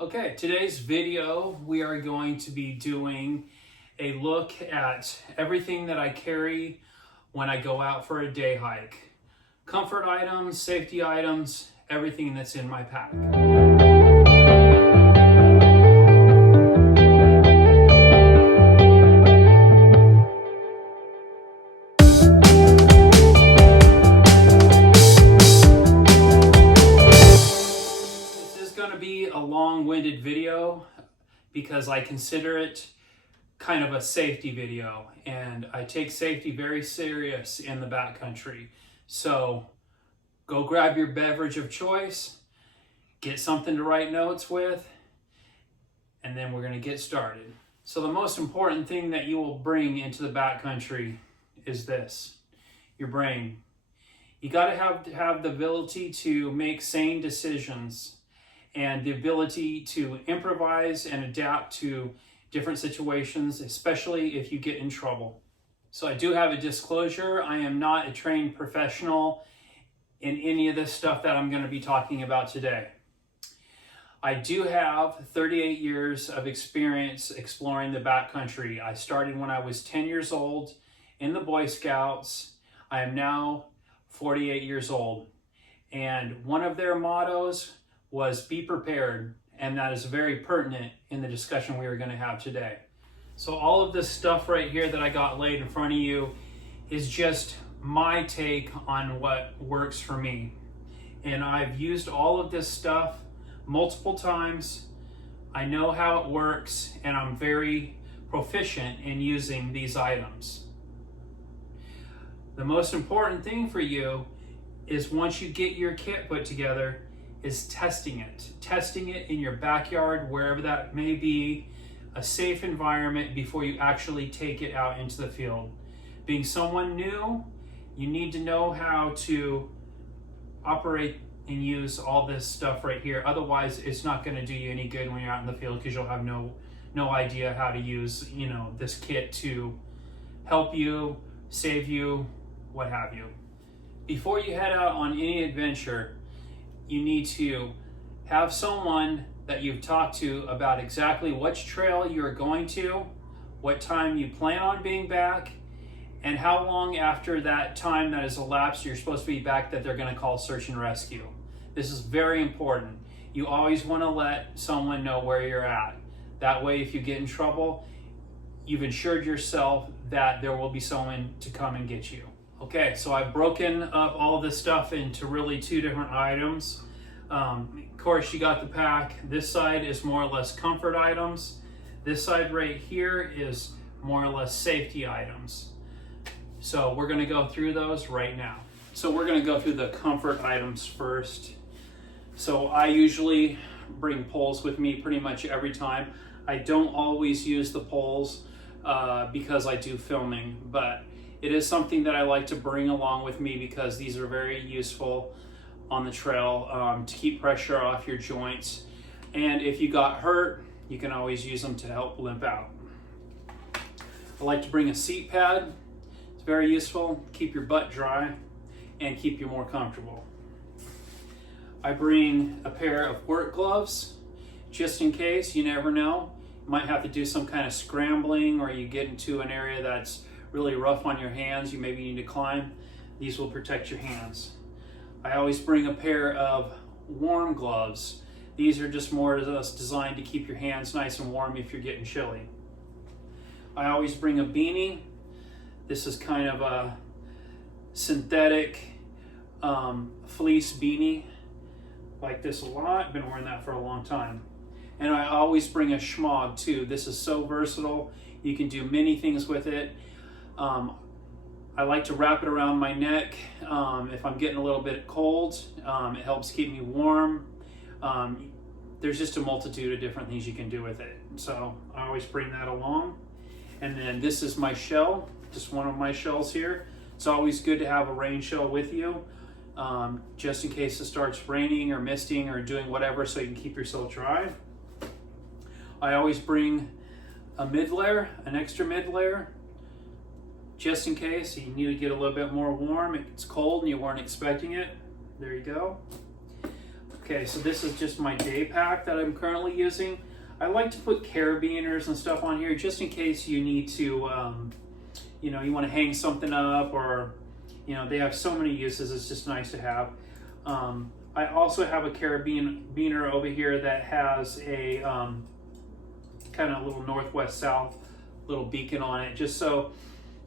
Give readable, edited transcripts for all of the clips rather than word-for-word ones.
Okay, today's video we are going to be doing a look at everything that I carry when I go out for a day hike. Comfort items, safety items, everything that's in my pack. Be a long-winded video because I consider it kind of a safety video, and I take safety very serious in the backcountry. So go grab your beverage of choice, get something to write notes with, and then we're going to get started. So the most important thing that you will bring into the backcountry is this: your brain. You got to have the ability to make sane decisions and the ability to improvise and adapt to different situations, especially if you get in trouble. So I do have a disclosure. I am not a trained professional in any of this stuff that I'm going to be talking about today. I do have 38 years of experience exploring the backcountry. I started when I was 10 years old in the Boy Scouts. I am now 48 years old. And one of their mottos was be prepared, and that is very pertinent in the discussion we are going to have today. So all of this stuff right here that I got laid in front of you is just my take on what works for me. And I've used all of this stuff multiple times. I know how it works, and I'm very proficient in using these items. The most important thing for you is once you get your kit put together is testing it in your backyard, wherever that may be, a safe environment before you actually take it out into the field. Being someone new, you need to know how to operate and use all this stuff right here. Otherwise, it's not going to do you any good when you're out in the field, because you'll have no idea how to use, this kit to help you, save you, what have you. Before you head out on any adventure, you need to have someone that you've talked to about exactly which trail you're going to, what time you plan on being back, and how long after that time that has elapsed you're supposed to be back that they're going to call search and rescue. This is very important. You always want to let someone know where you're at. That way, if you get in trouble, you've ensured yourself that there will be someone to come and get you. Okay, so I've broken up all of this stuff into really two different items. Of course, you got the pack. This side is more or less comfort items. This side right here is more or less safety items. So we're going to go through those right now. So we're going to go through the comfort items first. So I usually bring poles with me pretty much every time. I don't always use the poles because I do filming, but it is something that I like to bring along with me because these are very useful on the trail to keep pressure off your joints. And if you got hurt, you can always use them to help limp out. I like to bring a seat pad. It's very useful. Keep your butt dry and keep you more comfortable. I bring a pair of work gloves just in case. You never know. You might have to do some kind of scrambling, or you get into an area that's really rough on your hands. You maybe need to climb. These will protect your hands. I always bring a pair of warm gloves. These are just more or less designed to keep your hands nice and warm if you're getting chilly. I always bring a beanie. This is kind of a synthetic fleece beanie. Like this a lot. I've been wearing that for a long time. And I always bring a schmog too. This is so versatile. You can do many things with it. I like to wrap it around my neck if I'm getting a little bit cold. It helps keep me warm. There's just a multitude of different things you can do with it. So I always bring that along. And then this is my shell, just one of my shells here. It's always good to have a rain shell with you, just in case it starts raining or misting or doing whatever, so you can keep yourself dry. I always bring a mid layer, an extra mid layer, just in case you need to get a little bit more warm. It's cold and you weren't expecting it. There you go. Okay, so this is just my DayPack that I'm currently using. I like to put carabiners and stuff on here just in case you need to, you know, you want to hang something up, or, you know, they have so many uses. It's just nice to have. I also have a carabiner over here that has a kind of little northwest-south little beacon on it, just so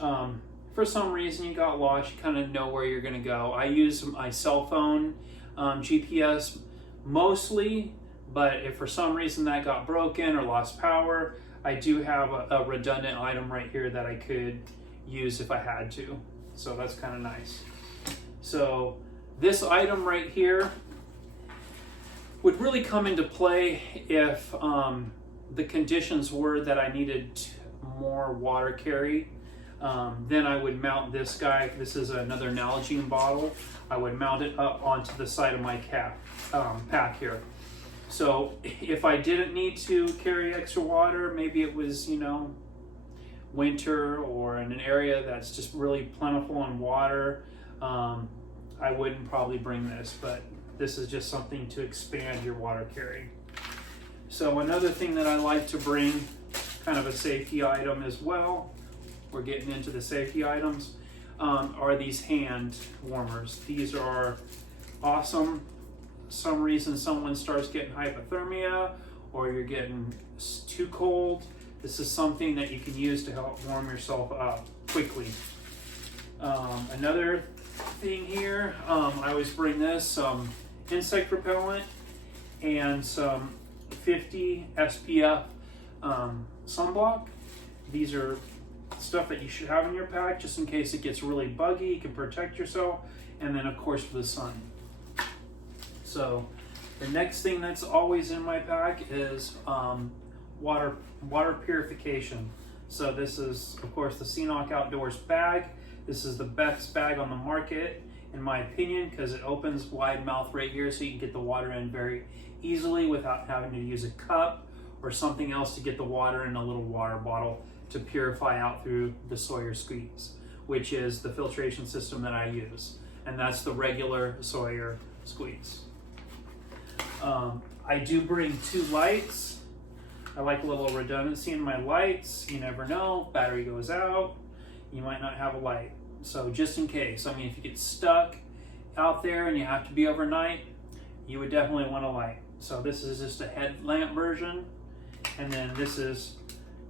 for some reason you got lost, you kind of know where you're going to go. I use my cell phone GPS mostly, but if for some reason that got broken or lost power, I do have a redundant item right here that I could use if I had to. So that's kind of nice. So this item right here would really come into play if the conditions were that I needed more water carry. Then I would mount this guy. This is another Nalgene bottle. I would mount it up onto the side of my pack here. So if I didn't need to carry extra water, maybe it was, you know, winter or in an area that's just really plentiful in water, I wouldn't probably bring this, but this is just something to expand your water carry. So another thing that I like to bring, kind of a safety item as well, we're getting into the safety items, are these hand warmers. These are awesome. Some reason someone starts getting hypothermia or you're getting too cold, this is something that you can use to help warm yourself up quickly. Another thing here, I always bring this, some insect repellent and some 50 SPF sunblock. These are stuff that you should have in your pack just in case it gets really buggy. You can protect yourself, and then of course for the sun. So the next thing that's always in my pack is water purification. So this is of course the Seanock Outdoors bag. This is the best bag on the market in my opinion, because it opens wide mouth right here so you can get the water in very easily without having to use a cup or something else to get the water in a little water bottle to purify out through the Sawyer squeeze, which is the filtration system that I use, and that's the regular Sawyer squeeze. I do bring 2 lights. I like a little redundancy in my lights. You never know, battery goes out, you might not have a light. So just in case, I mean, if you get stuck out there and you have to be overnight, you would definitely want a light. So this is just a headlamp version, and then this is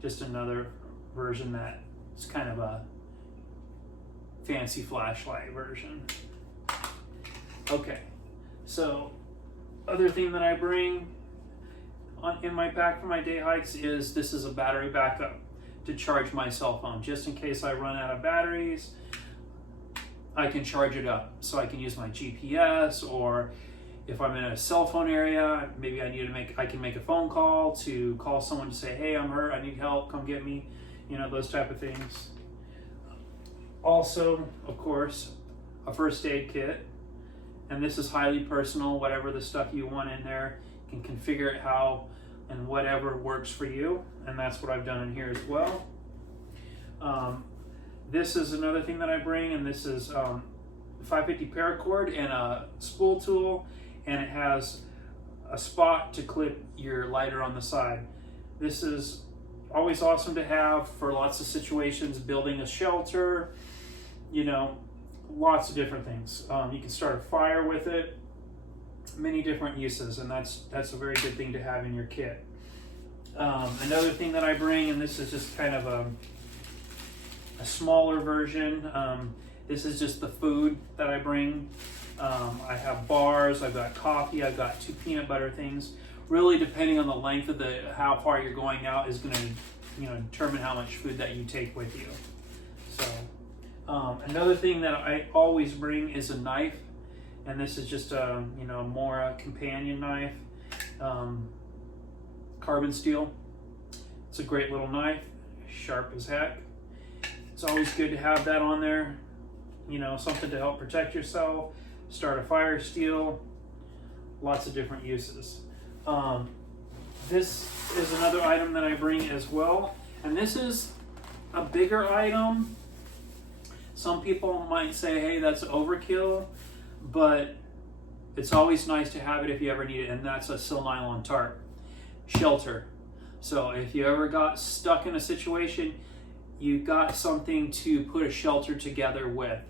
just another version that is kind of a fancy flashlight version. Okay, so other thing that I bring in my pack for my day hikes is this is a battery backup to charge my cell phone. Just in case I run out of batteries, I can charge it up. So I can use my GPS, or if I'm in a cell phone area, maybe I can make a phone call to call someone to say, hey, I'm hurt, I need help, come get me, you know, those type of things. Also, of course, a first aid kit. And this is highly personal. Whatever the stuff you want in there, you can configure it how and whatever works for you. And that's what I've done in here as well. This is another thing that I bring, and this is 550 paracord and a spool tool, and it has a spot to clip your lighter on the side. This is always awesome to have for lots of situations, building a shelter, you know, lots of different things. You can start a fire with it, many different uses, and that's a very good thing to have in your kit. Another thing that I bring, and this is just kind of a smaller version, this is just the food that I bring. I have bars, I've got coffee, I've got 2 peanut butter things. Really, depending on the length of how far you're going out is going to, you know, determine how much food that you take with you. So another thing that I always bring is a knife, and this is just a, you know, more a companion knife, carbon steel. It's a great little knife, sharp as heck. It's always good to have that on there, you know, something to help protect yourself, start a fire steel, lots of different uses. This is another item that I bring as well, and this is a bigger item. Some people might say, hey, that's overkill, but it's always nice to have it if you ever need it, and that's a sil nylon tarp. Shelter. So if you ever got stuck in a situation, you got something to put a shelter together with.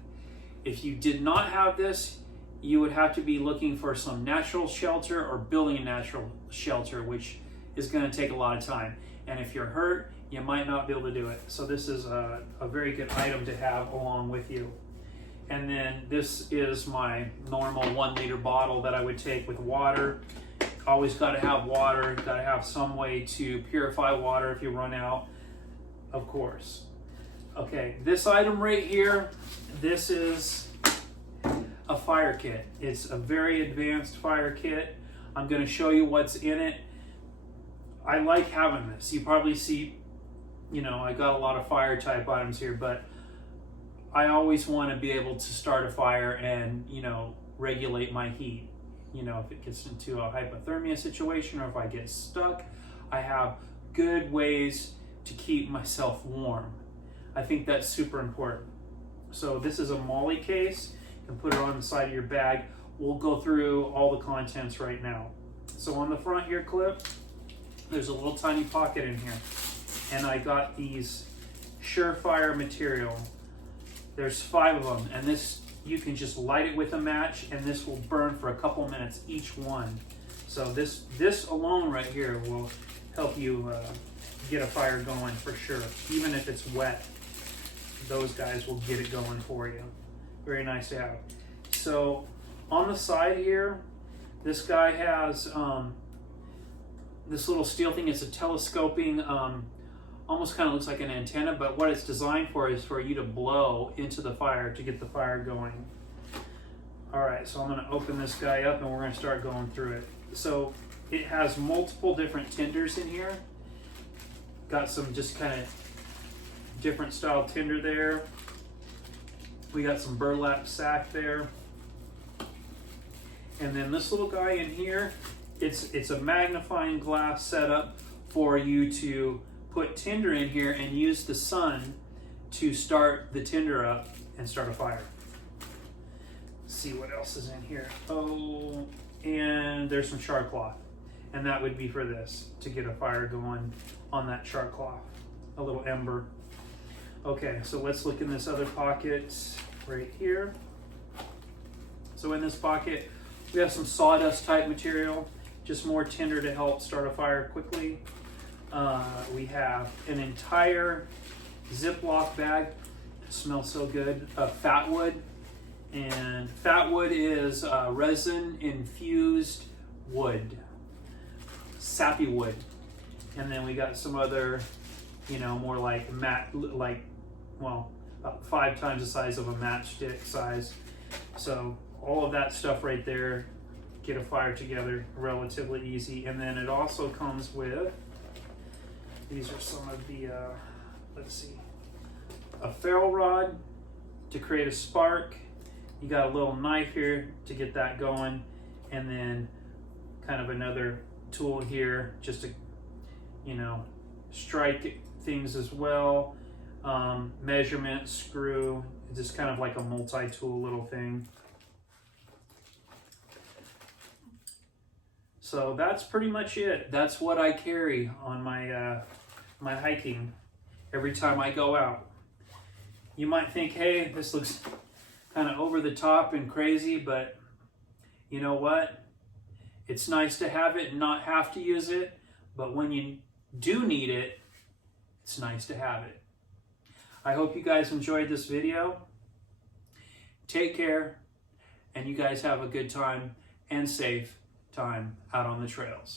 If you did not have this, you would have to be looking for some natural shelter or building a natural shelter, which is going to take a lot of time. And if you're hurt, you might not be able to do it. So this is a very good item to have along with you. And then this is my normal 1 liter bottle that I would take with water. Always got to have water, got to have some way to purify water if you run out, of course. Okay, this item right here, this is a fire kit. It's a very advanced fire kit. I'm going to show you what's in it. I like having this. You probably see, you know, I got a lot of fire type items here, but I always want to be able to start a fire and, you know, regulate my heat. You know, if it gets into a hypothermia situation or if I get stuck, I have good ways to keep myself warm. I think that's super important. So this is a MOLLE case. You can put it on the side of your bag. We'll go through all the contents right now. So on the front here clip, there's a little tiny pocket in here. And I got these Surefire material. There's 5 of them, and this, you can just light it with a match and this will burn for a couple minutes each one. So this alone right here will help you get a fire going for sure. Even if it's wet, those guys will get it going for you. Very nice to have. So on the side here, this guy has this little steel thing. It's a telescoping, almost kind of looks like an antenna, but what it's designed for is for you to blow into the fire to get the fire going. All right, so I'm going to open this guy up and we're going to start going through it. So it has multiple different tinders in here. Got some just kind of different style tinder there. We got some burlap sack there. And then this little guy in here, it's a magnifying glass setup for you to put tinder in here and use the sun to start the tinder up and start a fire. Let's see what else is in here. Oh, and there's some char cloth. And that would be for this, to get a fire going on that char cloth. A little ember. Okay, so let's look in this other pocket right here. So in this pocket, we have some sawdust type material, just more tinder to help start a fire quickly. We have an entire Ziploc bag. It smells so good. Fat wood. And fat wood is resin infused wood. Sappy wood. And then we got some other, you know, more like well, about 5 times the size of a matchstick size. So all of that stuff right there, get a fire together relatively easy. And then it also comes with, these are some of the, let's see, a ferrule rod to create a spark. You got a little knife here to get that going. And then kind of another tool here just to, you know, strike things as well. Measurement, screw, just kind of like a multi-tool little thing. So that's pretty much it. That's what I carry on my my hiking every time I go out. You might think, hey, this looks kind of over the top and crazy, but you know what? It's nice to have it and not have to use it, but when you do need it, it's nice to have it. I hope you guys enjoyed this video. Take care, and you guys have a good time and safe time out on the trails.